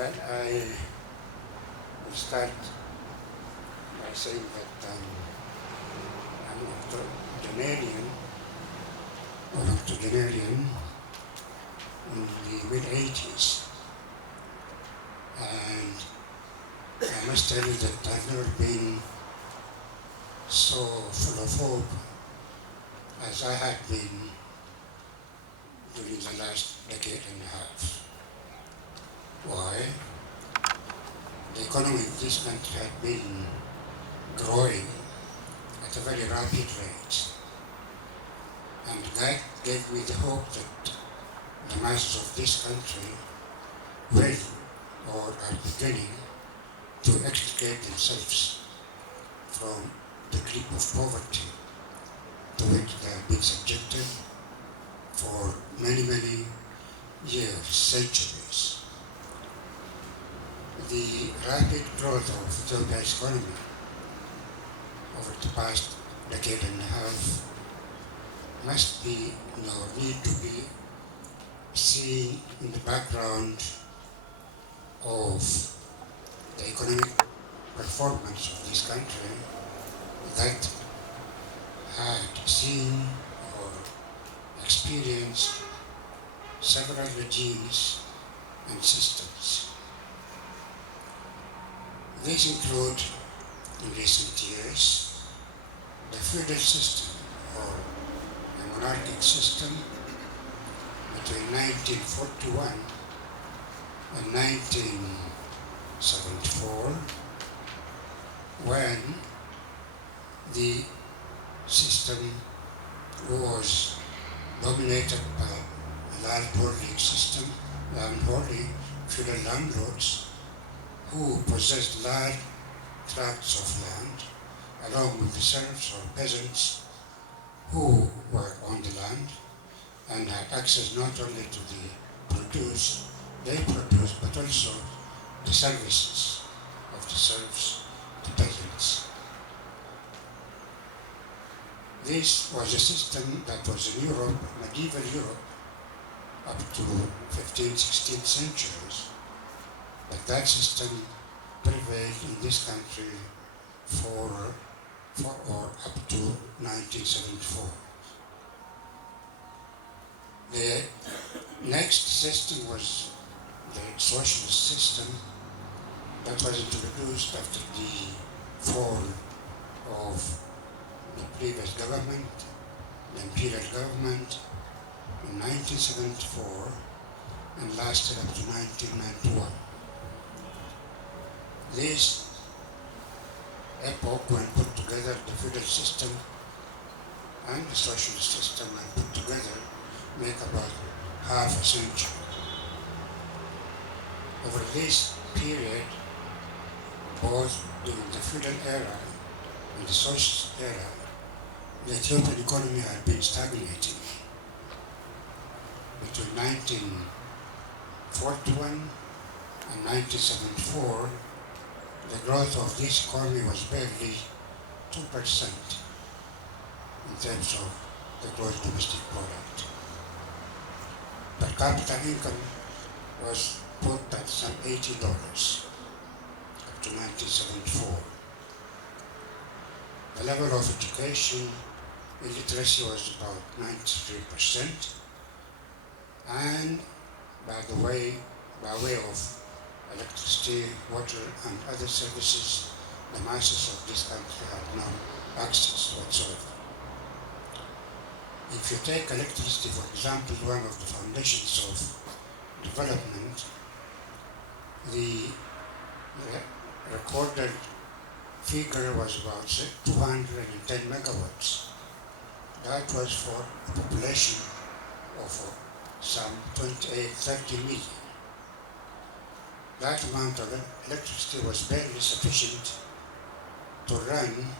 Well, I will start by saying that I'm octogenarian in the mid-80s, and I must tell you that I've never been so full of hope as I had been during the last decade and a half. Why? The economy of this country had been growing at a very rapid rate, and that gave me the hope that the masses of this country will or are beginning to extricate themselves from the grip of poverty to which they have been subjected for many, many years, centuries. The rapid growth of Ethiopia's economy over the past decade and a half must be, need to be seen in the background of the economic performance of this country that had seen or experienced several regimes and systems. These include, in recent years, the feudal system or the monarchic system between 1941 and 1974, when the system was dominated by a landholding system, landholding feudal landlords who possessed large tracts of land, along with the serfs or peasants who were on the land and had access not only to the produce they produced, but also the services of the serfs, the peasants. This was a system that was in Europe, medieval Europe, up to 15th, 16th centuries. But that system prevailed in this country for or up to 1974. The next system was the socialist system that was introduced after the fall of the previous government, the imperial government, in 1974 and lasted up to 1991. This epoch, when put together, the feudal system and the socialist system, when put together, make about half a century. Over this period, both during the feudal era and the socialist era, the Ethiopian economy had been stagnating. Between 1941 and 1974, the growth of this economy was barely 2% in terms of the gross domestic product. Per capita income was put at some $80 up to 1974. The level of education illiteracy was about 93%, and by way of electricity, water, and other services, the masses of this country had no access whatsoever. If you take electricity, for example, one of the foundations of development, the recorded figure was about 210 megawatts. That was for a population of some 28-30 million. That amount of electricity was barely sufficient to run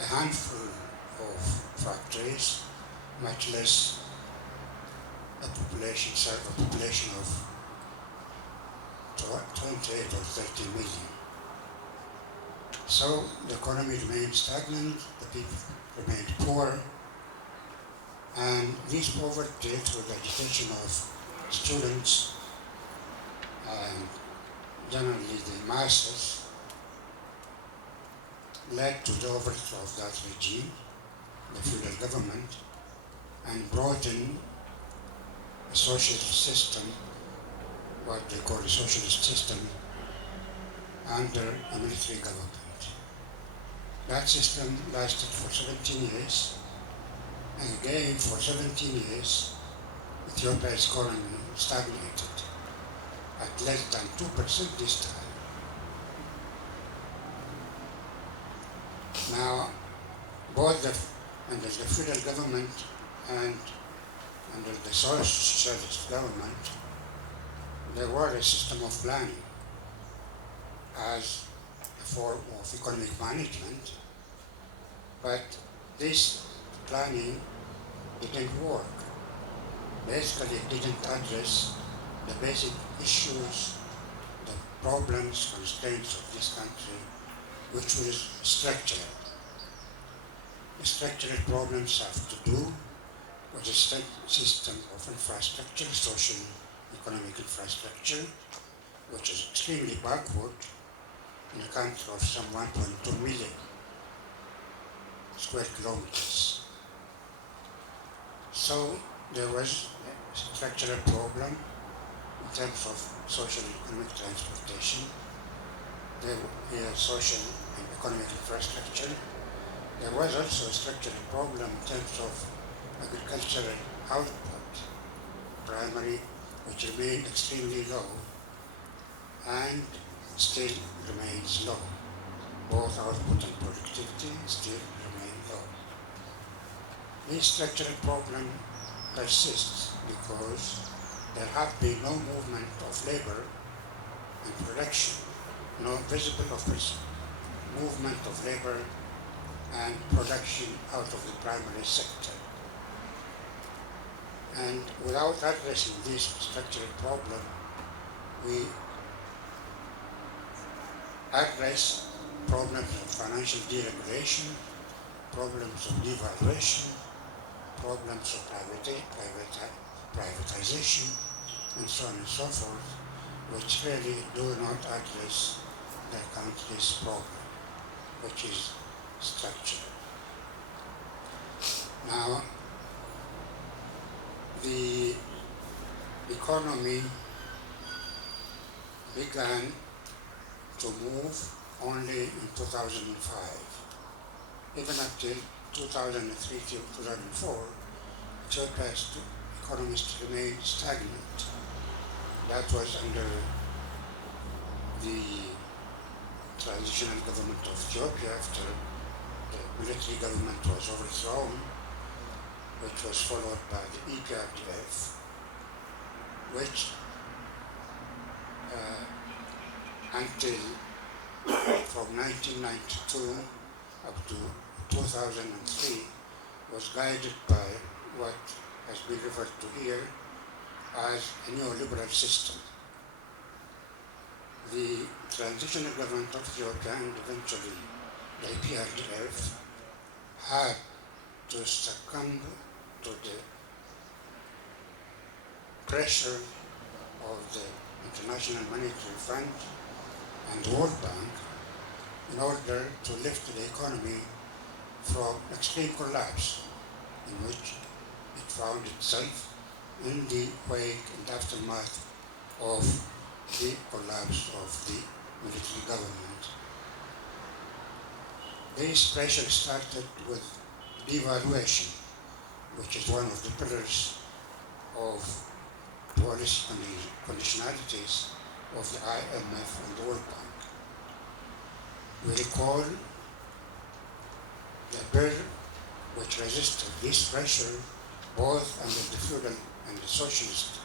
a handful of factories, much less a population of 28 or 30 million. So the economy remained stagnant, the people remained poor, and this poverty, through the agitation of students and generally the masses, led to the overthrow of that regime, the feudal government, and brought in a socialist system, what they call a socialist system, under a military government. That system lasted for 17 years, and again for 17 years, Ethiopia's economy stagnated at less than 2% this time. Now, both under the federal government and under the socialist government, there was a system of planning as a form of economic management, but this planning didn't work. Basically, it didn't address the basic issues, the problems, constraints of this country, which was structural. The structural problems have to do with the system of infrastructure, social, economic infrastructure, which is extremely backward in a country of some 1.2 million square kilometers. So there was a structural problem in terms of social and economic transportation, social and economic infrastructure. There was also a structural problem in terms of agricultural output, primary, which remained extremely low and still remains low. Both output and productivity still remain low. This structural problem persists because there have been no movement of labor and production, no visible movement of labor and production out of the primary sector. And without addressing this structural problem, we address problems of financial deregulation, problems of devaluation, problems of privatization, and so on and so forth, which really do not address the country's problem, which is structure. Now, the economy began to move only in 2005. Even until 2003 to 2004, Ethiopia's economy remained stagnant. That was under the transitional government of Ethiopia after the military government was overthrown, which was followed by the EPRDF, which until from 1992 up to 2003 was guided by what has been referred to here as a neoliberal system. The transitional government of Ethiopia and eventually the EPRDF had to succumb to the pressure of the International Monetary Fund and the World Bank in order to lift the economy from extreme collapse in which it found itself in the wake and aftermath of the collapse of the military government. This pressure started with devaluation, which is one of the pillars of policy conditionalities of the IMF and the World Bank. We recall the bill which resisted this pressure both under the feudal and the socialist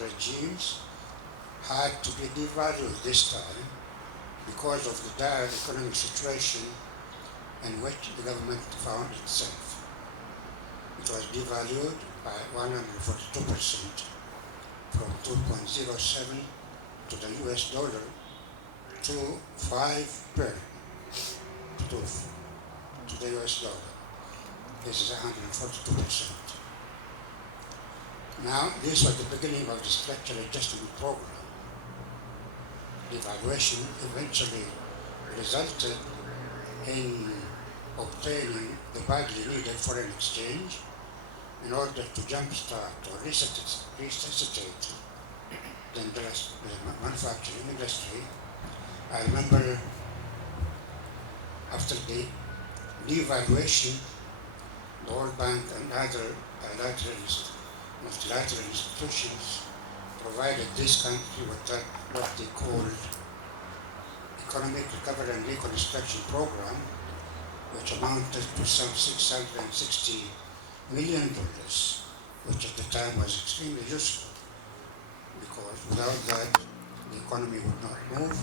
regimes had to be devalued this time because of the dire economic situation in which the government found itself. It was devalued by 142% from 2.07 to the US dollar to 5 per to the US dollar. This is 142%. Now, this was the beginning of the structural adjustment program. devaluation eventually resulted in obtaining the badly needed foreign exchange in order to jumpstart or resuscitate the manufacturing industry. I remember after the devaluation, the World Bank and other multilateral institutions provided this country with what they called Economic Recovery and Reconstruction Program, which amounted to some $660 million, which at the time was extremely useful, because without that, the economy would not move,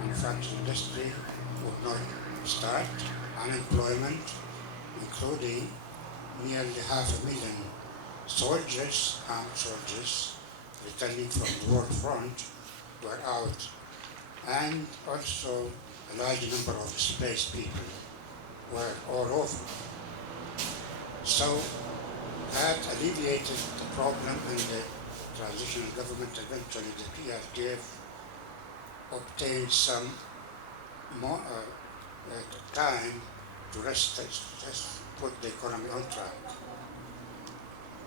manufacturing industry would not start, unemployment, including nearly 500,000 soldiers, armed soldiers, returning from the war front, were out, and also a large number of displaced people were all over. So that alleviated the problem, and the transitional government, eventually the PRDF, obtained some more time to just put the economy on track.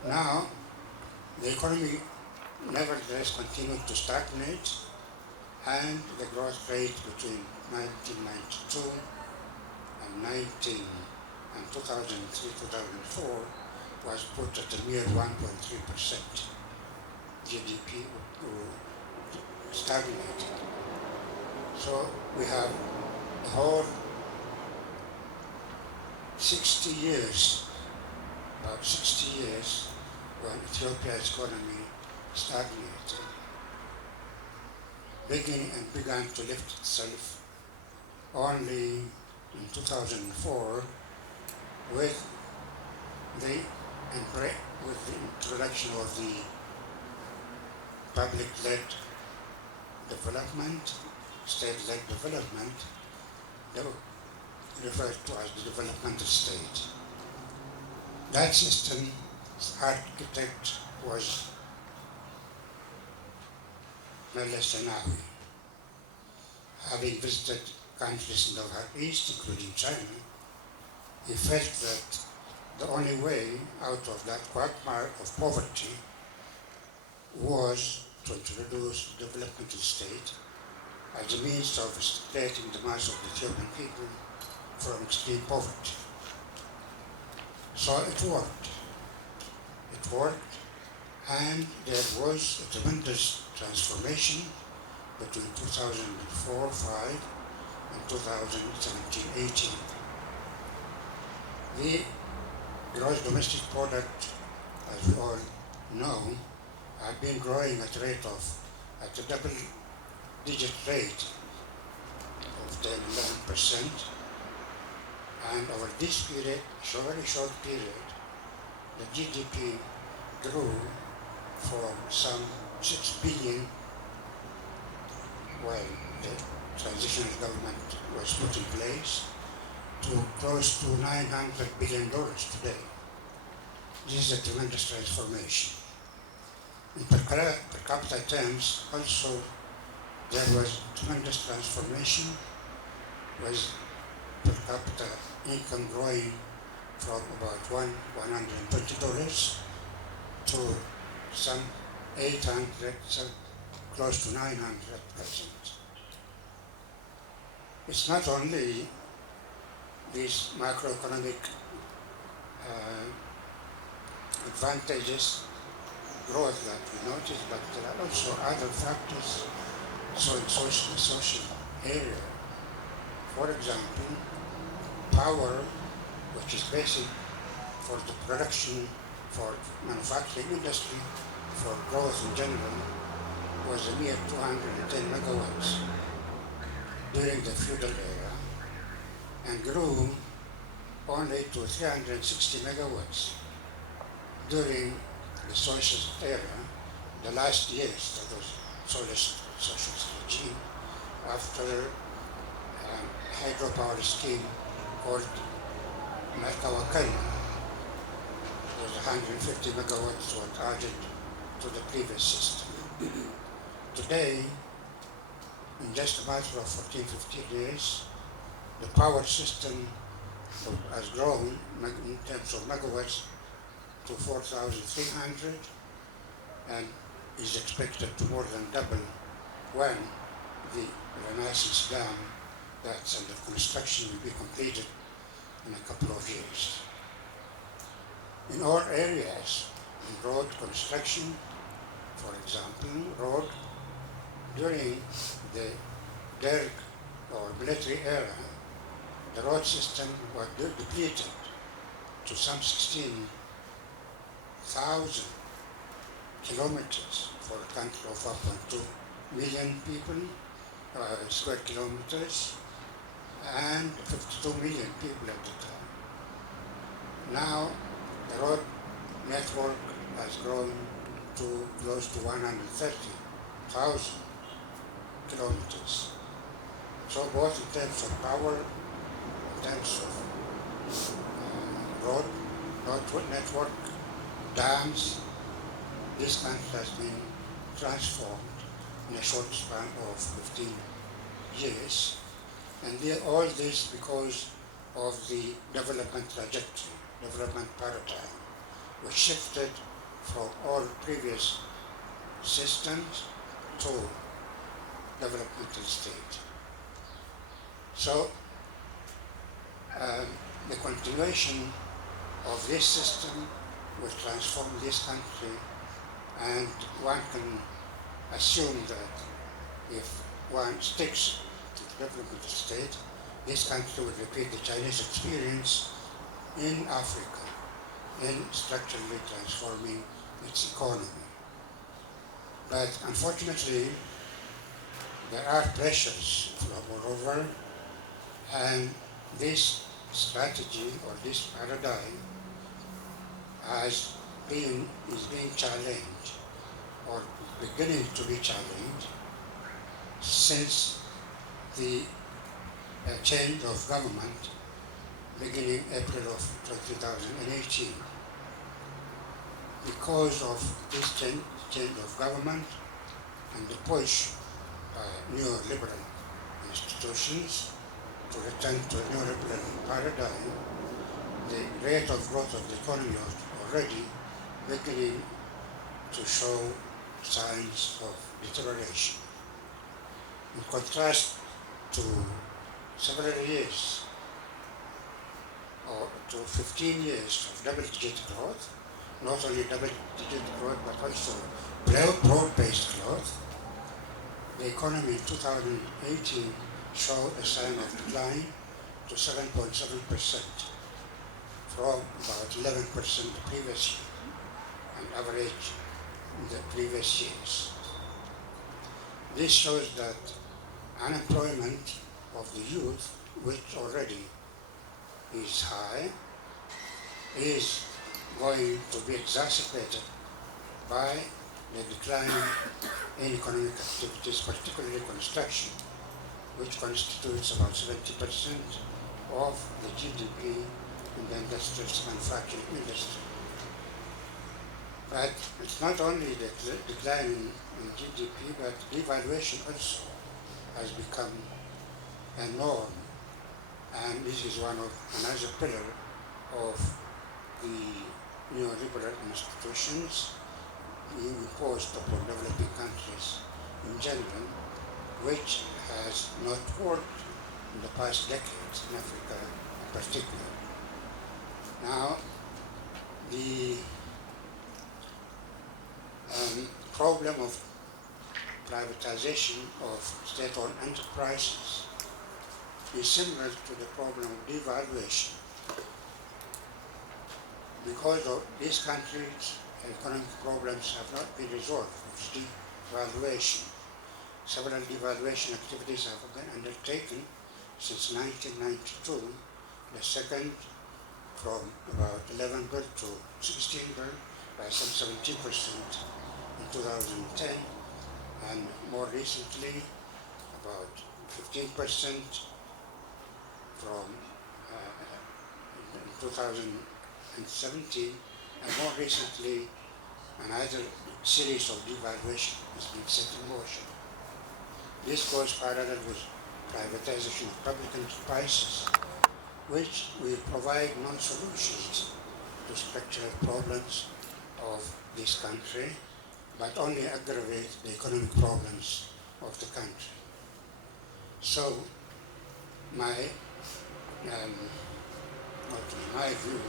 Now, the economy nevertheless continued to stagnate, and the growth rate between 1992 and 2003-2004 was put at a mere 1.3%. GDP stagnated. So we have the whole 60 years, about 60 years, when Ethiopia's economy stagnated, began to lift itself only in 2004 with the introduction of the public-led development, state-led development, referred to as the developmental state. That system's architect was Meles Zenawi. Having visited countries in the Far East, including China, he felt that the only way out of that quagmire of poverty was to introduce the developmental state as a means of stimulating the mass of the Ethiopian people from extreme poverty. So it worked. It worked, and there was a tremendous transformation between 2004-05 and 2017-18. The gross domestic product, as we all know, had been growing at a double-digit rate of 10-11%, and over this period, very short period, the GDP grew from some 6 billion when the transitional government was put in place to close to $900 billion today. This is a tremendous transformation. In per capita terms, also, there was tremendous transformation, with per capita income growing from about $120 to some 800, so close to 900 at present. It's not only these macroeconomic advantages, growth that we notice, but there are also other factors, so in social area. For example, power, which is basic for the production, for manufacturing industry, for growth in general, was a mere 210 megawatts during the feudal era, and grew only to 360 megawatts during the socialist era, the last years of the socialist regime, after a hydropower scheme called Merkawakal. There was 150 megawatts were added to the previous system. Today, in just a matter of 14, 15 years, the power system has grown in terms of megawatts to 4,300 and is expected to more than double when the Renaissance Dam that's under construction will be completed in a couple of years. In all areas, in road construction, for example, road during the Derg or military era, the road system was depleted to some 16,000 kilometers for a country of 1.2 million people, square kilometers, and 52 million people at the time. Now, the road network has grown to close to 130,000 kilometers. So both in terms of power, in terms of road network, dams, this country has been transformed in a short span of 15 years. And all this because of the development trajectory, development paradigm, which shifted from all previous systems to developmental state. So the continuation of this system will transform this country, and one can assume that if one sticks to the developmental state, this country will repeat the Chinese experience in Africa in structurally transforming its economy. But unfortunately, there are pressures from all over, and this strategy or this paradigm is being challenged or beginning to be challenged since the change of government beginning April of 2018. Because of this change of government and the push by neoliberal institutions to return to a neoliberal paradigm, the rate of growth of the economy was already beginning to show signs of deterioration. In contrast to several years, or to 15 years of double-digit growth, not only double-digit growth but also broad-based growth, the economy in 2018 showed a sign of decline to 7.7% from about 11% the previous year, and average in the previous years. This shows that unemployment of the youth, which already is high, is going to be exacerbated by the decline in economic activities, particularly construction, which constitutes about 70% of the GDP in the industrial manufacturing industry. But it's not only the decline in GDP, but devaluation also has become a norm, and this is another pillar of the neoliberal institutions being imposed upon developing countries in general, which has not worked in the past decades in Africa in particular. Now, the problem of privatization of state-owned enterprises is similar to the problem of devaluation. Because of these countries' economic problems have not been resolved with devaluation. Several devaluation activities have been undertaken since 1992, the second from about 11 birr to 16 birr by some 17% in 2010, and more recently about 15% from 2017, and more recently another series of devaluation has been set in motion. This goes parallel with privatization of public enterprises, which will provide no solutions to structural problems of this country, but only aggravate the economic problems of the country. So, not my view,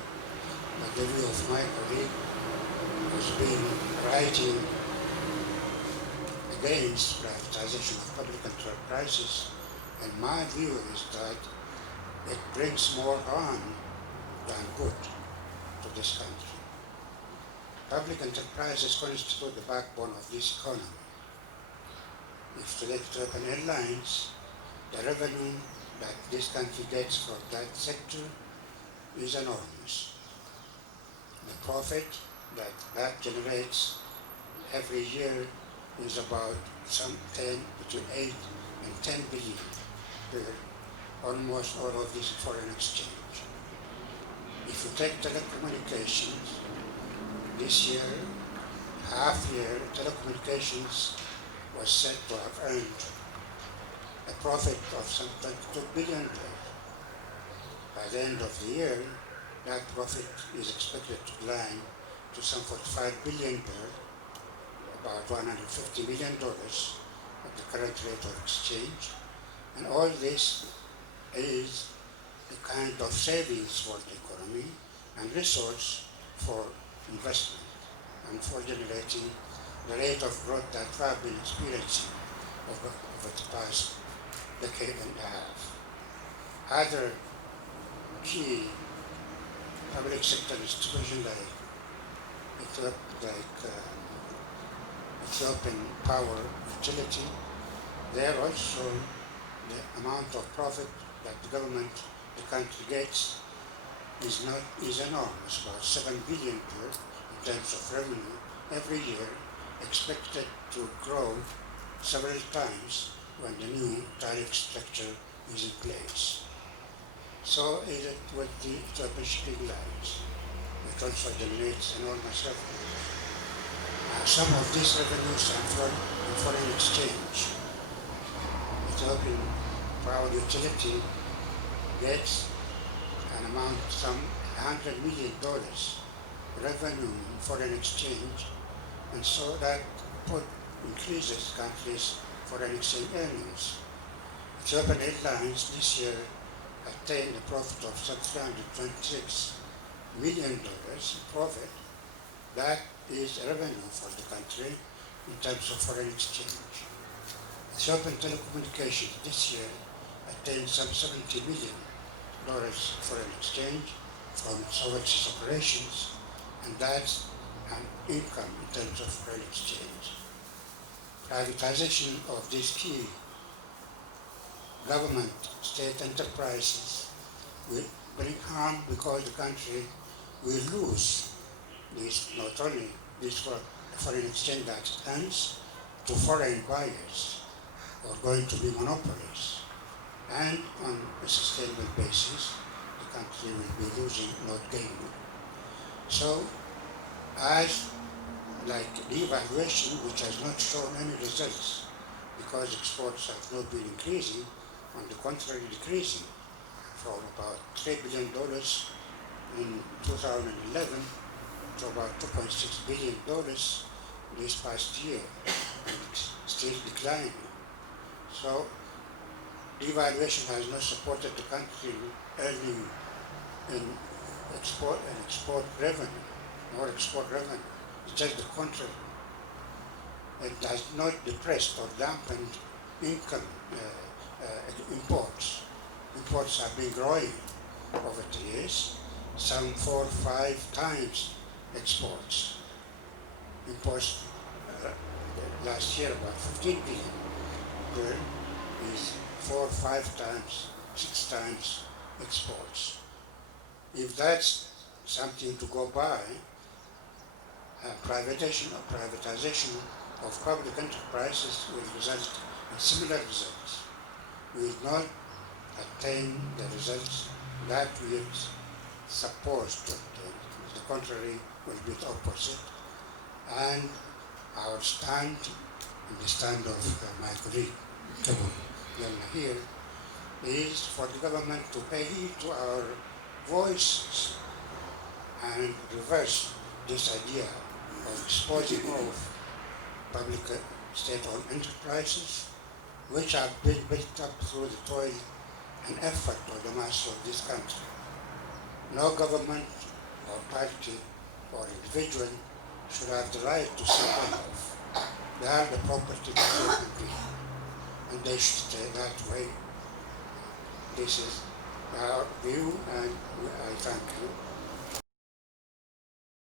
but the view of my colleague who's been writing against privatization of public enterprises, and my view is that it brings more harm than good to this country. Public enterprises constitute the backbone of this economy. If you take Ethiopian Airlines, the revenue that this country gets from that sector is enormous. The profit that generates every year is about between 8 and 10 billion per almost all of this foreign exchange. If you take telecommunications, this year, half year, telecommunications was said to have earned a profit of some 22 billion. By the end of the year, that profit is expected to climb to some 45 billion, about $150 million at the current rate of exchange. And all this is the kind of savings for the economy and resource for investment and for generating the rate of growth that we have been experiencing over the past decade and a half. Other key public sector institutions like Ethiopian Power Utility, there also the amount of profit that the government, the country gets is enormous, about 7 billion in terms of revenue every year, expected to grow several times when the new tariff structure is in place. So is it with the Ethiopian shipping lines, which also generates enormous revenue. Some of these revenues are from foreign exchange. Ethiopian Power Utility gets an amount of some $100 million revenue in foreign exchange, and so that increases countries' foreign exchange earnings. Ethiopian Airlines this year attained a profit of some $326 million in profit. That is revenue for the country in terms of foreign exchange. Ethiopian Telecommunications this year attained some $70 million foreign exchange from its overseas operations, and that's an income in terms of foreign exchange. Privatization of these key government state enterprises will bring harm because the country will lose not only this foreign exchange that it earns to foreign buyers who are going to be monopolies, and on a sustainable basis the country will be losing, not gaining. So as like devaluation, which has not shown any results because exports have not been increasing, on the contrary decreasing from about $3 billion in 2011 to about $2.6 billion this past year, and it's still declining. So devaluation has not supported the country earning in export revenue, more export revenue. It's just the contrary. It has not depressed or dampened income, imports. Imports have been growing over the years, some 4 or 5 times exports. Imports last year about 15 billion is 4 or 5 times, 6 times exports. If that's something to go by, privatization of public enterprises will result in similar results. We will not attain the results that we are supposed to attain. The contrary will be the opposite. And our stand, and the stand of my colleague here is for the government to pay heed to our voices and reverse this idea of disposing of public state-owned enterprises which have been built up through the toil and effort of the mass of this country. No government or party or individual should have the right to sell them off. They have the property to do it, and they should stay that way. This is our view, and I thank you.